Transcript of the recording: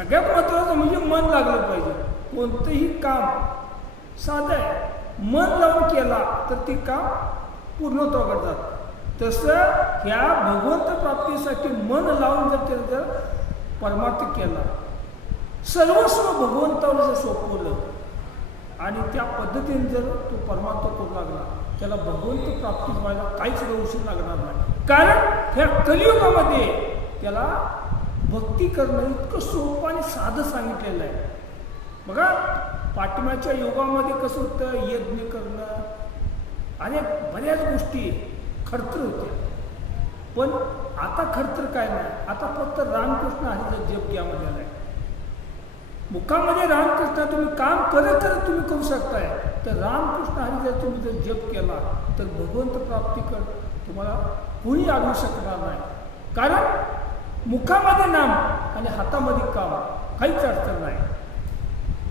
सगळ्यात महत्त्वाचं म्हणजे मन लागलं पाहिजे. कोणतंही काम साधं आहे, मन लावून केला तर ते काम पूर्णत्वाकडे जातं. तसं ह्या भगवंत प्राप्तीसाठी मन लावून जर केलं तर परमार्थ केला, सर्वस्व भगवंतावर जर सोपवलं आणि त्या पद्धतीने जर तो परमार्थ करू लागला, त्याला भगवंत प्राप्ती व्हायला काहीच उशीर लागणार नाही. कारण ह्या कलियुगामध्ये त्याला भक्ती करणं इतकं सोपं आणि साधं सांगितलेलं आहे. बघा, पाठिंबाच्या योगामध्ये कसं होतं, यज्ञ करणं आणि बऱ्याच गोष्टी खडतर होत्या. पण आता खडतर काय नाही, आता फक्त रामकृष्ण हरीचा जप घ्यामध्ये आला आहे. मुखामध्ये रामकृष्ण तुम्ही काम करत करत तुम्ही करू शकताय. तर रामकृष्ण हरी जर तुम्ही जर जप केला तर भगवंत प्राप्तीकडे तुम्हाला कोणी आणू शकणार नाही. कारण मुखामध्ये नाम आणि हातामध्ये काम, काहीच अडचण नाही.